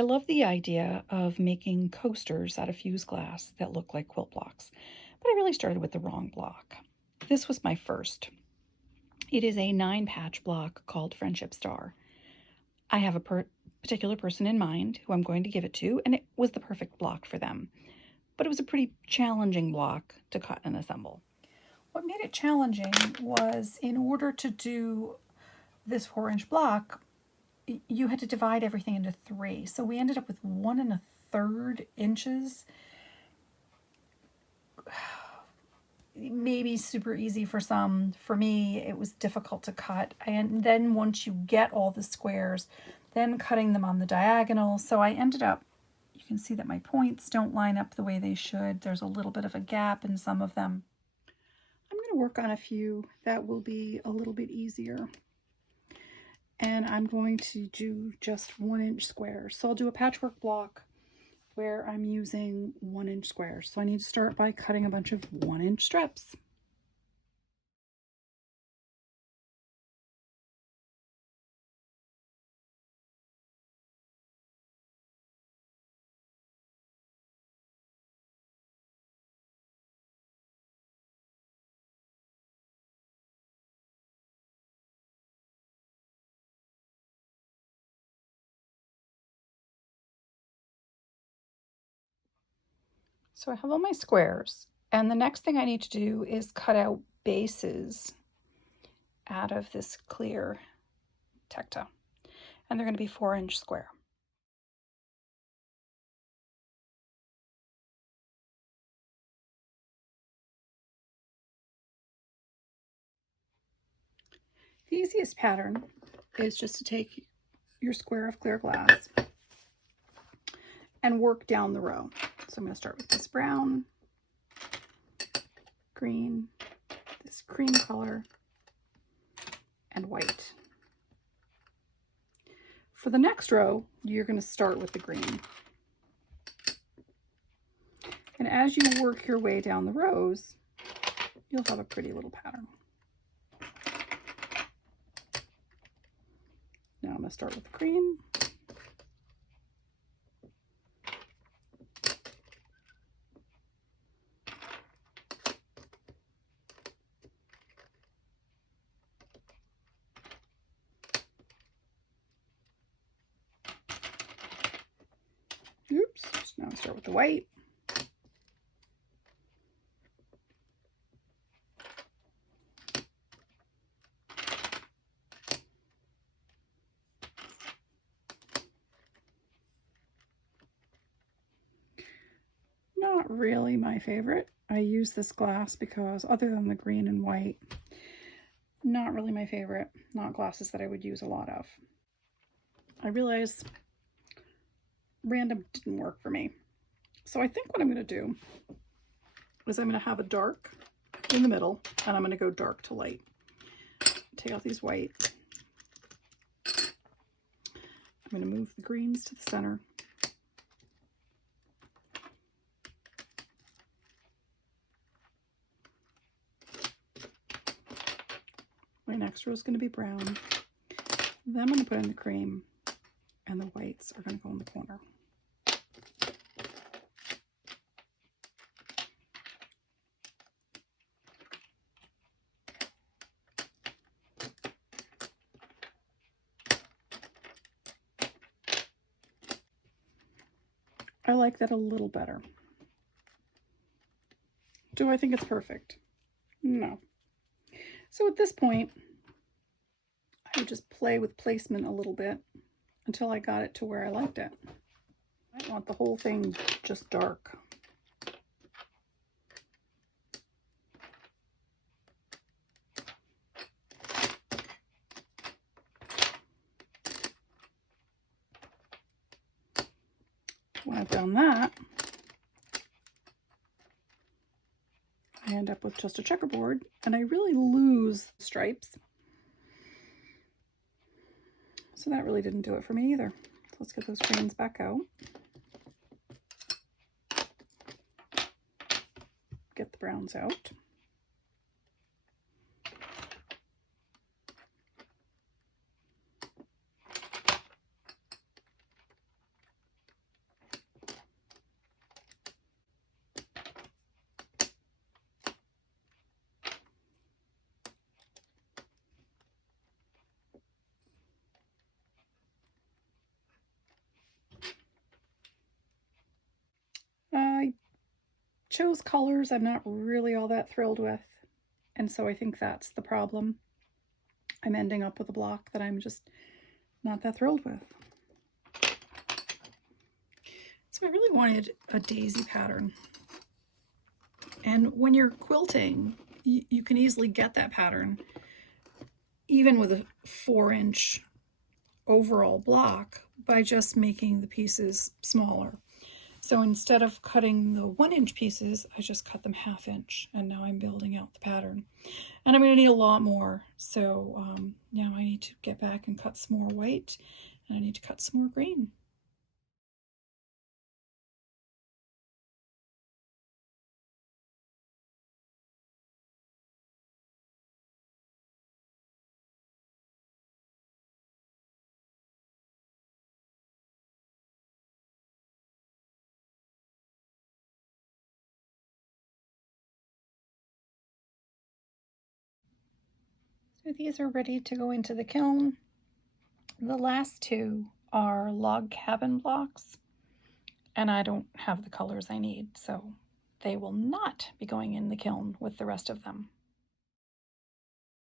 I love the idea of making coasters out of fused glass that look like quilt blocks, but I really started with the wrong block. This was my first. It is a 9-patch block called Friendship Star. I have a particular person in mind who I'm going to give it to, and it was the perfect block for them. But it was a pretty challenging block to cut and assemble. What made it challenging was in order to do this 4-inch block, you had to divide everything into 3. So we ended up with 1 1/3 inches. Maybe super easy for some. For me, it was difficult to cut. And then once you get all the squares, then cutting them on the diagonal. So I ended up, you can see that my points don't line up the way they should. There's a little bit of a gap in some of them. I'm going to work on a few that will be a little bit easier. And I'm going to do just 1-inch squares. So I'll do a patchwork block where I'm using 1-inch squares. So I need to start by cutting a bunch of 1-inch strips. So I have all my squares, and the next thing I need to do is cut out bases out of this clear Tack, and they're going to be 4-inch square. The easiest pattern is just to take your square of clear glass and work down the row. So I'm going to start with this brown, green, this cream color, and white. For the next row, you're going to start with the green. And as you work your way down the rows, you'll have a pretty little pattern. Now I'm going to start with the cream. Oops, now I'll start with the white. Not really my favorite. I use this glass because other than the green and white, not really my favorite. Not glasses that I would use a lot of. I realized random didn't work for me. So I think what I'm going to do is I'm going to have a dark in the middle, and I'm going to go dark to light. Take out these white. I'm going to move the greens to the center. My next row is going to be brown. Then I'm going to put in the cream, and the whites are going to go in the corner. I like that a little better. Do I think it's perfect? No. So at this point, I would just play with placement a little bit until I got it to where I liked it. I want the whole thing just dark. When I've done that, I end up with just a checkerboard, and I really lose stripes. So that really didn't do it for me either. So let's get those greens back out. Get the browns out. chose colors I'm not really all that thrilled with, and so I think that's the problem. I'm ending up with a block that I'm just not that thrilled with. So I really wanted a daisy pattern. And when you're quilting, you can easily get that pattern even with a 4-inch overall block by just making the pieces smaller. So instead of cutting the 1-inch pieces, I just cut them 1/2 inch, and now I'm building out the pattern. And I'm going to need a lot more, so now I need to get back and cut some more white, and I need to cut some more green. So these are ready to go into the kiln. The last two are log cabin blocks, and I don't have the colors I need, so they will not be going in the kiln with the rest of them.